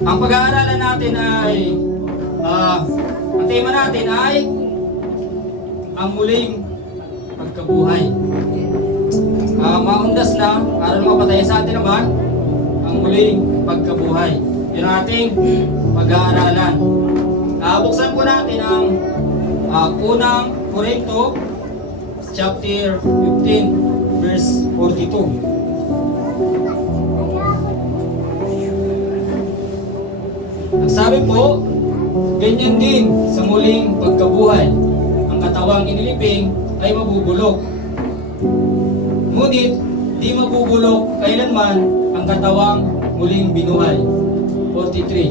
Ang pag-aaralan natin ay ang tema natin ay ang muling pagkabuhay. Maundas na para mapatay sa atin naman ang muling pagkabuhay. Yun ang ating pag-aaralan. Buksan po natin ang unang Korinto chapter 15 verse 42. Sabi po, ganyan din sa muling pagkabuhay. Ang katawang inilibing ay mabubulok. Ngunit di mabubulok kailanman ang katawang muling binuhay. 43.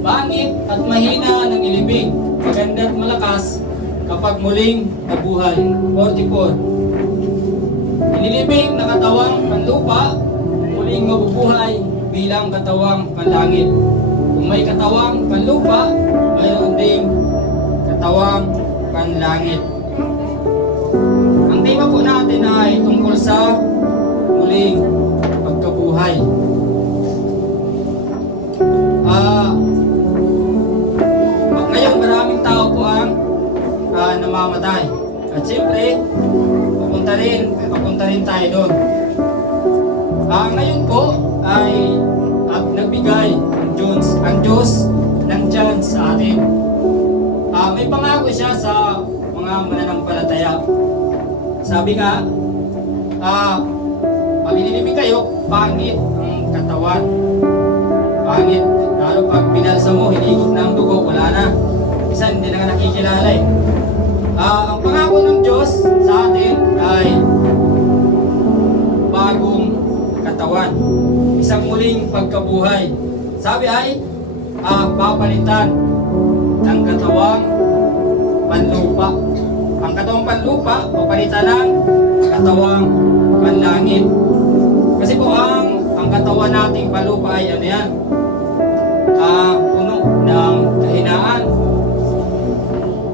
Pangit at mahina ng ilibing, maganda at malakas kapag muling nabuhay. 44. Inilibing na katawang panlupa, muling mabubuhay bilang katawang panlangit. Kung may katawang panlupa, mayroon ding katawang panlangit. Ang tema po natin ay tungkol sa muling pagkabuhay. Ngayon maraming tao po ang namamatay. At siyempre, papunta rin tayo doon. Ngayon po ay nagbigay ang Diyos ng chance sa atin. May pangako siya sa mga mananampalataya. Sabi nga, pag inilibing kayo, pangit ang katawan. Pangit. Lalo pag pinalsa mo, hinigit na ang dugo, wala na. Isa hindi na nga nakikilala eh. Ang pangako ng Diyos sa atin ay bagong katawan. Isang muling pagkabuhay. Sabi ay papalitan ng katawang panlupa. Ang katawang panlupa, papalitan ng katawang panlangit. Kasi po ang katawan nating panlupa ay ano yan? Puno ng kahinaan.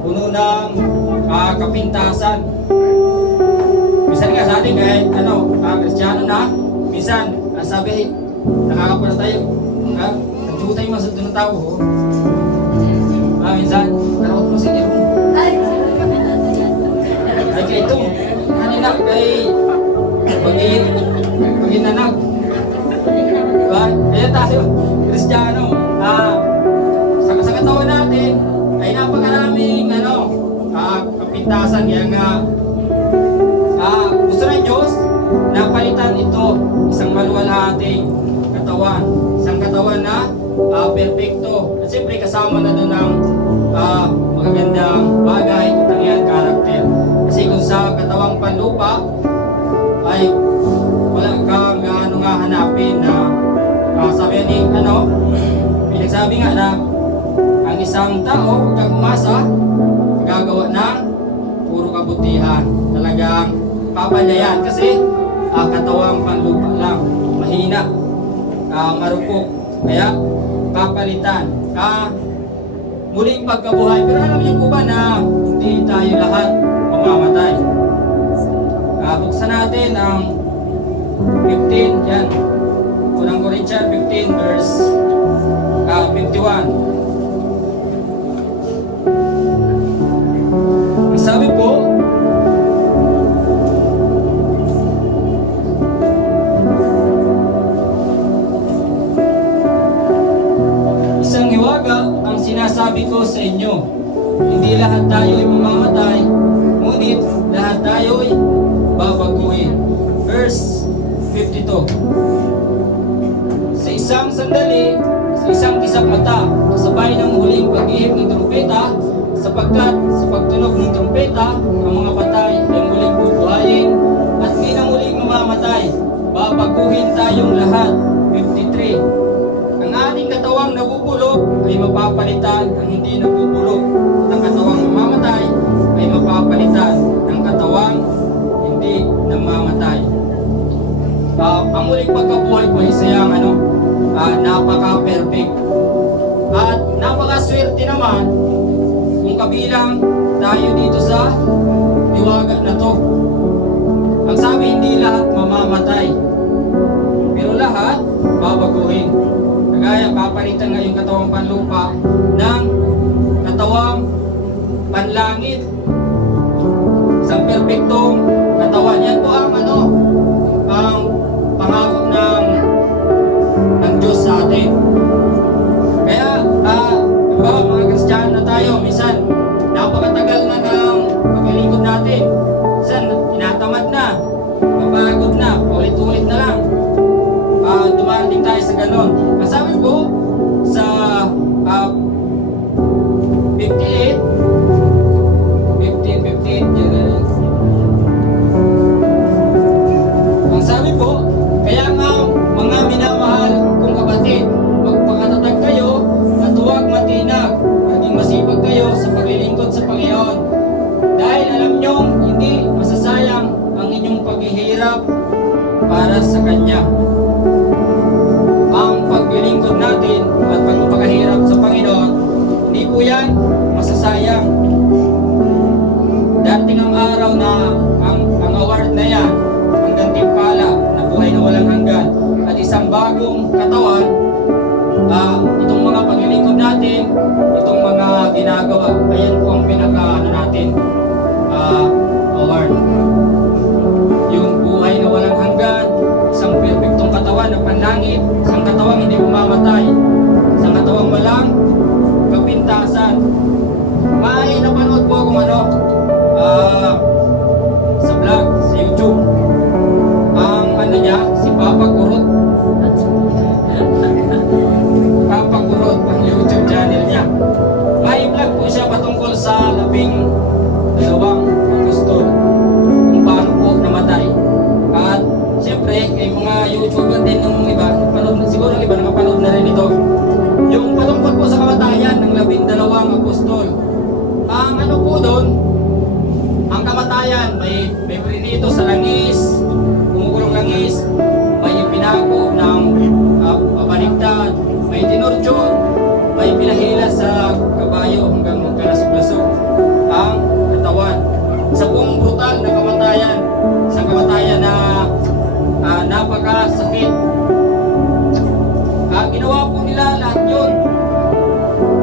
Puno ng kapintasan. Minsan nga sa atin kahit Kristiyano na, minsan sabi, nakakapala tayo. Nagsuta yung mga ng tao. Minsan, narakot mo sige. Ay, kaya ito. Kanina kay pag-inanak. Kaya tayo, Kristiyano. Sa katawan natin, ay napakaraming kapintasan. Kaya nga, gusto ng Diyos, napalitan ito isang maluwalhating katawan. Isang katawan na perfecto. At siyempre kasama na doon ang magagandang bagay, katangian, karakter. Kasi kung sa katawang panlupa ay wala kang nga hanapin na sabi ni pinagsabi nga na ang isang tao huwag kang umasa gagawa ng puro kabutihan. Talagang papanyayan kasi katawang panlupa lang, mahina, marupok, kaya papalitan. Muling pagkabuhay. Pero alam niyo po ba na hindi tayo lahat mamamatay? Buksan natin ang 15, yan. Unang Corinthians 15 verse 51. Ang sabi po, isang hiwaga ang sinasabi ko sa inyo, hindi lahat tayo'y mamamatay, ngunit lahat tayo'y babaguhin. Verse 52. Sa isang sandali, sa isang kisap mata, kasabay ng huling paghihip ng trumpeta, sapagkat sa pagtunog ng trumpeta, ang mga patay ay muling bubuhayin, at di na muling mamamatay, babaguhin tayong lahat. 53. Ang ating katawang nabubulok ay mapapalitan ng hindi nabubulok, at ang katawang mamamatay ay mapapalitan ng katawang hindi namamatay. Ang muling pagkabuhay po ay isang napaka-perfect. At napaka-swerte naman kung kabilang tayo dito sa hiwaga na to. Ang sabi, hindi lahat mamamatay, pero lahat babaguhin. Kagaya, papalitan nga yung katawang panlupa ng katawang panlangit. Isang perpektong katawan. Yan po ang ang pangako ng Diyos sa atin. Kaya, mga Kristiyano na tayo, minsan, napakatagal na ng paglilingkod natin. Minsan, tinatamad na, mapagod na, ulit-ulit na lang. Dumarating tayo sa ganon. Ang sabi po, sa 58, ang sabi po, kaya nga mga minamahal kong kapatid, magpakatatag kayo at huwag matinag, maging masipag kayo sa paglilingkod sa Panginoon. Dahil alam nyong hindi masasayang ang inyong paghihirap para sa Kanya. Ang paglilingkod natin at pagpapakahirap sa Panginoon, hindi po yan masasayang. Dating ang araw na ang award na yan, ang gantimpala na buhay na walang hanggan at isang bagong katawan, itong mga paglilingkod natin, itong mga ginagawa, ayan po ang natin, award. Yung buhay na walang hanggan, isang perfectong katawan na panlangit, isang katawang hindi mamamatay, isang katawang walang kapintasan. May napanood po akong sa vlog, sa YouTube. Ang niya, si Papa Kurot. Papa Kurot, ang YouTube channel niya. May vlog po siya patungkol sa 12 apostol, kung paano po namatay. At siyempre, kay mga YouTuber din ng iba, siguro ng iba nakapanood na rin ito. Yung patungkol po sa kamatayan ng 12 apostol. Ang po doon, ang kamatayan, may prinito sa langis, kumukulong langis, may pinako ng pabaligtad, may tinurtyon, may pinahila sa kabayo hanggang magkalasog-lasog ang katawan. Sa pong brutal na kamatayan, sa kamatayan na napakasakit. Ginawa po nila lahat yun.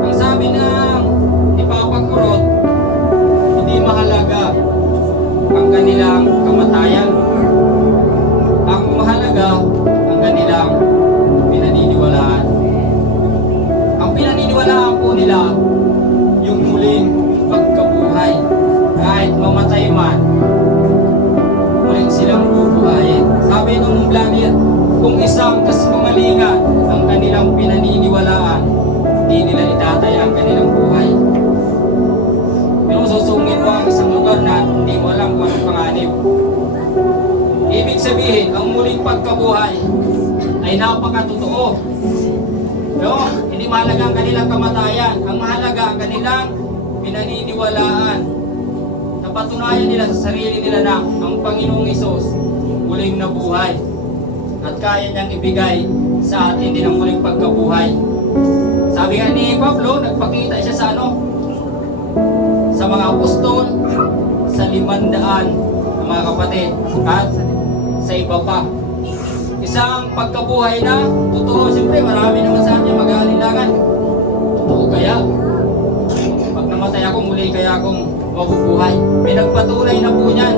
Ang sabi ng ipapakurot, hindi mahalaga ang kanilang kamatayan. Ang mahalaga ang kanilang pinaniniwalaan. Ang pinaniniwalaan po nila yung muling pagkabuhay. Kahit mamatay man, muling silang bubuhayin. Sabi nung vlogger, kung isang kasinungalingan ang kanilang pinaniniwalaan, hindi nila itataya ang kanilang buhay. Pero susungin mo ang isang lugar na hindi mo alam kung anong panganib. Ibig sabihin, ang muling pagkabuhay ay napakatotoo. Pero hindi mahalaga ang kanilang kamatayan. Ang mahalaga ang kanilang pinaniniwalaan. Napatunayan nila sa sarili nila na ang Panginoong Hesus muling nabuhay. At kaya niyang ibigay sa atin din ang muling pagkabuhay. Sabi nga ni Pablo, nagpakita siya sa sa mga apostol, sa 500 na mga kapatid, at sa iba pa. Isang pagkabuhay na totoo. Siyempre, marami naman sa atin mag-aalinlangan. Totoo kaya? Pag namatay ako, muli kaya akong mabubuhay. May nagpatunay na po niyan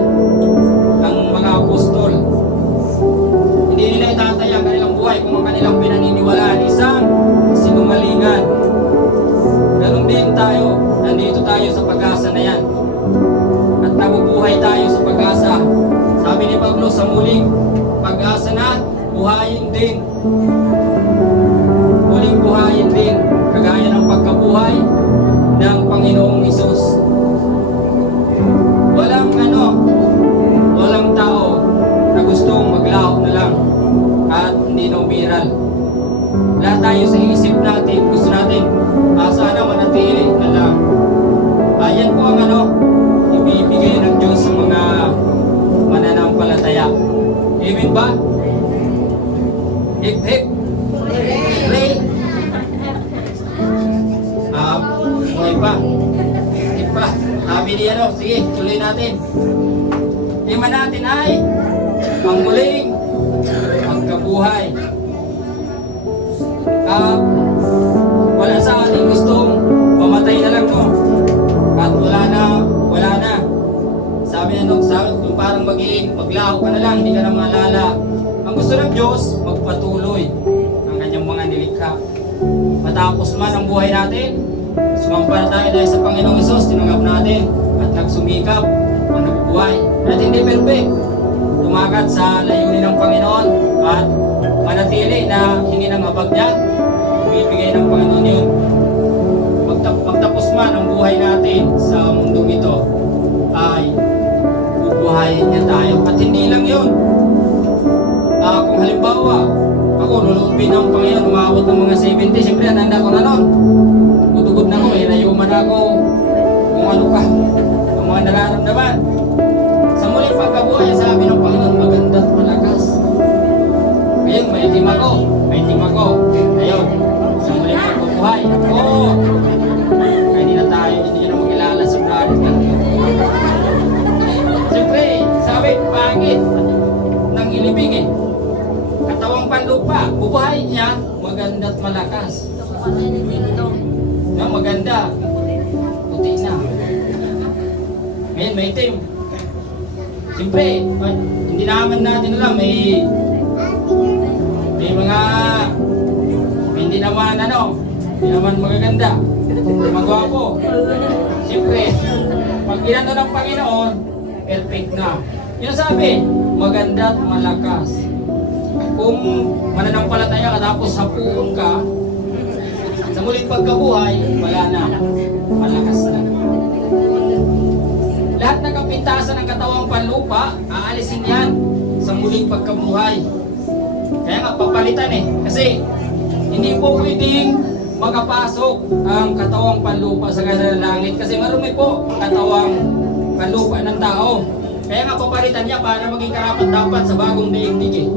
ang mga apostol. Hindi nila itataya ang kanilang buhay kung ang kanilang pinaniniwalaan isang sinungalingan. Ganun din tayo. Nandito tayo sa pag-asa na yan. At nabubuhay tayo sa pag-asa. Sabi ni Pablo, sa muling pag-asa na, buhayin din. Muling buhayin din. Kagaya ng pagkabuhay ng Panginoong Hesus. Walang tao na gustong maglaho na lang at hindi na umiral. Lahat tayo sa isip natin, gusto natin sana manatili na lang. Ayan po ang ibibigay ng Diyos sa mga mananampalataya. Amen ba? Hip hip. Pray. Okay pa. Hip pa. Sabi ni sige, tuloy natin. Tema natin ay ang muling pagkabuhay. ah, wala sa ating gustong mamatay na lang, no? At wala na. Sabi na, no, sabi, parang maglaho ka na lang, hindi ka na maalala. Ang gusto ng Diyos, magpatuloy ang kanyang mga nilikha. Matapos man ang buhay natin, sumampalataya tayo sa Panginoong Hesus, tinanggap natin at nagsumikap ang nabubuhay. At hindi perfect, tumakat sa layunin ng Panginoon at manatili na hindi nang mabag niya, bibigay ng Panginoon yun. Magtapos man ang buhay natin sa mundong ito, ay bubuhayin niya tayo. At hindi lang yun. Kung halimbawa, ako lulubin ng Panginoon, umabot ng mga 70, siyempre handa ko na nun. Tutugod na ko, inayuman ako kung ano pa, kung mga nararamdaman. Sa muling pagkabuhay, sabi ng Panginoon, maganda at malakas. Ngayon, may itim ako. Ngayon, sa muling pagkabuhay, kaya hindi nyo na magkilala sa planet ka. Siyempre, sabi, pangit ng ilibing eh. Katawang panlupa, bubuhay niya, maganda at malakas. Na maganda, puti na. Ngayon, may itim. Siyempre, hindi naman natin alam, may mga hindi naman magaganda, magwapo. Siyempre, pag ginano ng Panginoon, perfect na. Yun sabi, maganda at malakas. Kung mananampalataya ka tapos hapuon ka, sa muling pagkabuhay, wala na. Malakas na. Lahat ng kapintasan ng katawang panlupa, aalisin yan sa muling pagkabuhay. Kaya nga, papalitan eh. Kasi, hindi po pwedeng makapasok ang katawang panlupa sa kanila langit. Kasi marumi po ang katawang panlupa ng tao. Kaya nga, papalitan niya para maging karapat dapat sa bagong daigdig eh.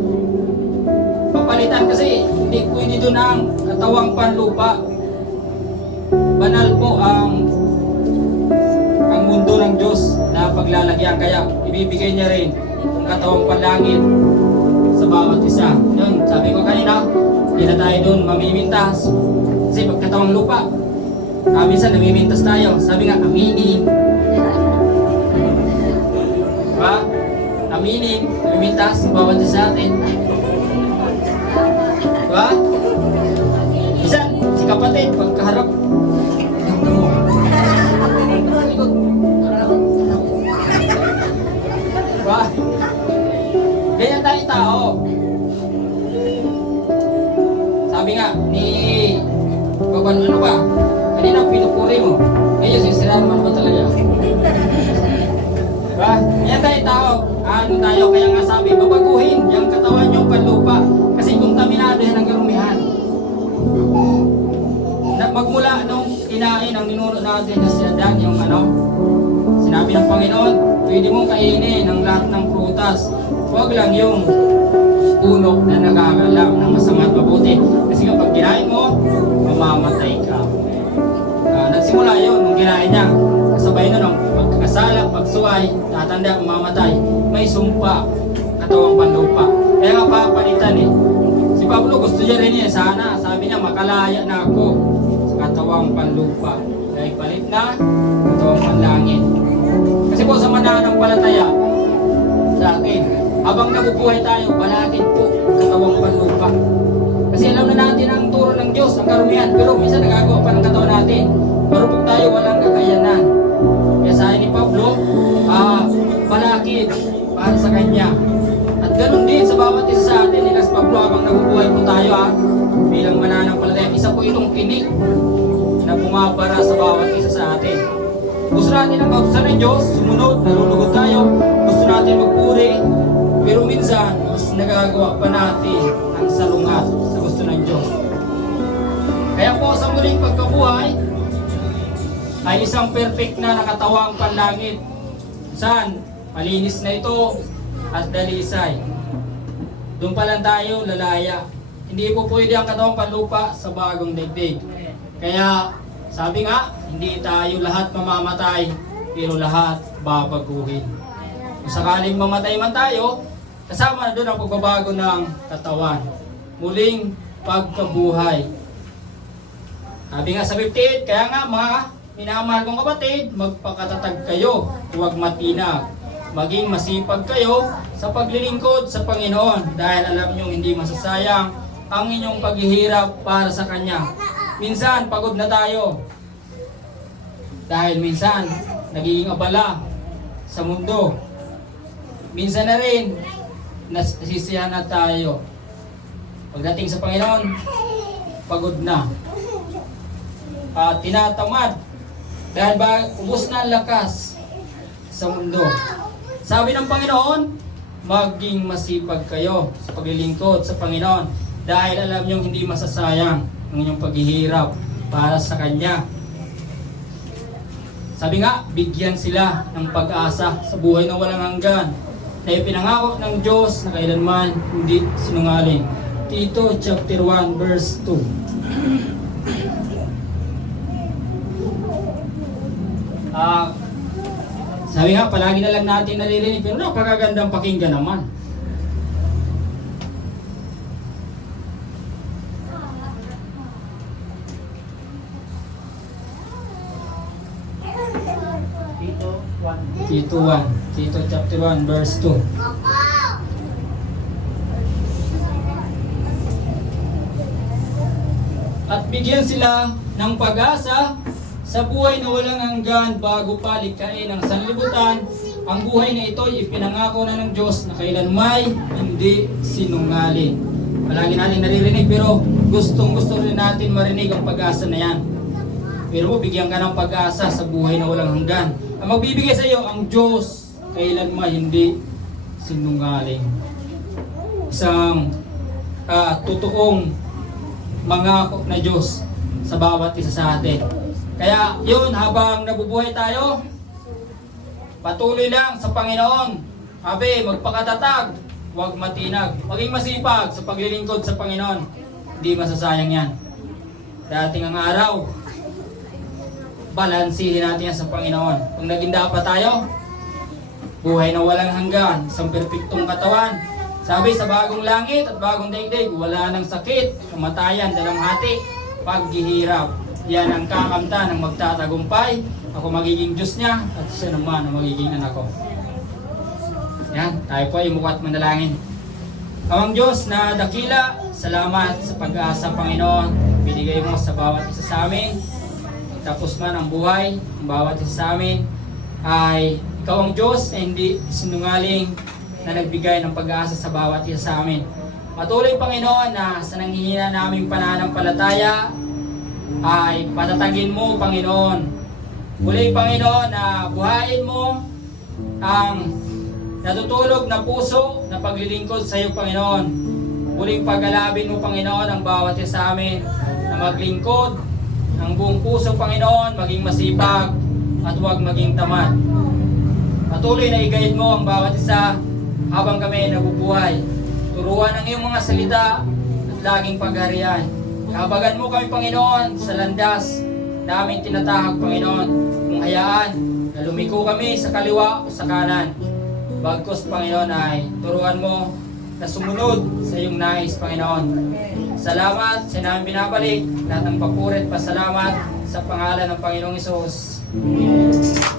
Papalitan kasi, hindi pwede doon ang katawang panlupa. Banal po ang mundo ng Diyos na paglalagyan. Kaya ibibigay niya rin ang katawang panlangit sa bawat isa. Yun, sabi ko kanina, hindi na tayo doon mamimintas. Kasi pagkatawang lupa, minsan namimintas tayo. Sabi nga, aminin. Diba? Aminin, namimintas sa bawat isa atin. Diba? Minsan, si kapatid, pagkaharap, diba? Ganyan tayong tao. Sabi nga ni Baban, ano ba? Kanina pinupuri mo. Ngayon, sisiraan mo ba talaga? Diba? Ganyan tayong tao. Ano tayo? Kaya nga sabi, babaguhin yung katawan yung panlupa. Kasi kontaminado yan ang karumihan. Magmula nung kinain ang ninuno natin na si Adan, yung sinabi ng Panginoon, pwede mong kainin ang lahat ng prutas. Huwag lang yung puno na nakakalam na masama at mabuti. Kasi kapag kinain mo, mamamatay ka. Nagsimula yun nung kinain niya. Kasabay nun ang pagkakasala, pagsuway, tatanda, mamamatay. May sumpa, katawang panlupa. Kaya nga papalitan eh. Si Pablo gusto niya rin sana. Sabi niya, makalaya na ako sa katawang panlupa. Dahil palit na, katawang panlangit. Kasi po sa mananampalataya sa atin, habang nabubuhay tayo, balakid po katawang panlupa. Kasi alam na natin ang turo ng Diyos, ang karumihan. Pero minsan nagagawa pa ng katawan natin. Marupok tayo, walang kakayanan. Kaya sa ni Pablo, balakid para sa Kanya. At ganun din sa bawat isa sa atin, nilas Pablo, habang nabubuhay po tayo bilang mananampalataya. Isa po itong kinig na bumabara sa bawat isa sa atin. Gusto natin ang kautusan ng Diyos, sumunod, nalulugod tayo. Gusto natin magpuri, pero minsan, mas nagagawa pa natin ang salungat sa gusto ng Diyos. Kaya po sa muling pagkabuhay, ay isang perfect na nakatawang panlangit. Saan? Malinis na ito at dalisay. Doon pa lang tayo lalaya. Hindi po pwede ang katawang panlupa sa bagong daigdig. Kaya sabi nga, hindi tayo lahat mamamatay, pero lahat babaguhin. Kung sakaling mamatay man tayo, kasama na doon ang pagbabago ng katawan. Muling pagkabuhay. Sabi nga sa 58, kaya nga mga minamahal kong kapatid, magpakatatag kayo, huwag matinag. Maging masipag kayo sa paglilingkod sa Panginoon dahil alam nyo hindi masasayang ang inyong paghihirap para sa Kanya. Minsan, pagod na tayo. Dahil minsan, nagiging abala sa mundo. Minsan na rin, nasisiyahan na tayo. Pagdating sa Panginoon, pagod na. Tinatamad. Dahil ubos na ang lakas sa mundo. Sabi ng Panginoon, maging masipag kayo sa paglilingkod sa Panginoon dahil alam nyo hindi masasayang ang inyong paghihirap para sa Kanya. Sabi nga, bigyan sila ng pag-asa sa buhay na walang hanggan na ipinangako ng Diyos na kailanman hindi sinungaling. Tito chapter 1 verse 2. Sabi nga, palagi na lang natin naririnig, pero napakagandang pakinggan naman. Tito 1, Tito chapter 1 verse 2. At bigyan sila ng pag-asa sa buhay na walang hanggan bago pa likhain ng sanlibutan. Ang buhay na ito ay ipinangako na ng Diyos na kailanmay hindi sinungaling. Palagi natin naririnig pero gustong-gusto rin natin marinig ang pag-asa na yan. Pero bigyan ka ng pag-asa sa buhay na walang hanggan. Ang magbibigay sa iyo ang Diyos kailanmay hindi sinungaling. Isang totoong mangako na Diyos sa bawat isa sa atin. Kaya yun, habang nabubuhay tayo, patuloy lang sa Panginoon. Sabi, magpakatatag, huwag matinag. Maging masipag sa paglilingkod sa Panginoon. Hindi masasayang yan. Dating ang araw, balansihin natin yan sa Panginoon. Kung naging dapat tayo, buhay na walang hanggan, isang perpektong katawan. Sabi, sa bagong langit at bagong daigdig, wala nang sakit, kamatayan, dalamhati, paghihirap. Yan ang kakamtan ng magtatagumpay. Ako magiging Diyos niya at siya naman ang magiging anak ko. Yan, tayo po ay mukat manalangin. Amang Diyos na dakila, salamat sa pag-asa, Panginoon. Binigay mo sa bawat isa sa amin. Tapos man ang buhay, ang bawat isa sa amin ay ikaw ang Diyos na hindi sinungaling na nagbigay ng pag-asa sa bawat isa sa amin. Patuloy, Panginoon, na sa nanghihina naming pananampalataya ay patatagin mo, Panginoon. Muli, Panginoon, na buhayin mo ang natutulog na puso na paglilingkod sa iyo, Panginoon. Muling pag-alabin mo, Panginoon, ang bawat isa sa amin na maglingkod ng buong puso, Panginoon, maging masipag at huwag maging tamad. Patuloy na i-guide mo ang bawat isa habang kami nabubuhay. Turuan ang iyong mga salita at laging pagharian. Kabagan mo kami, Panginoon, sa landas na aming tinatahak, Panginoon. Kung hayaan na lumiko kami sa kaliwa o sa kanan. Bagkus, Panginoon, ay turuan mo na sumunod sa iyong nais, Panginoon. Salamat sa namin binabalik. Lahat ng papurit, pasalamat sa pangalan ng Panginoong Hesus. Amen.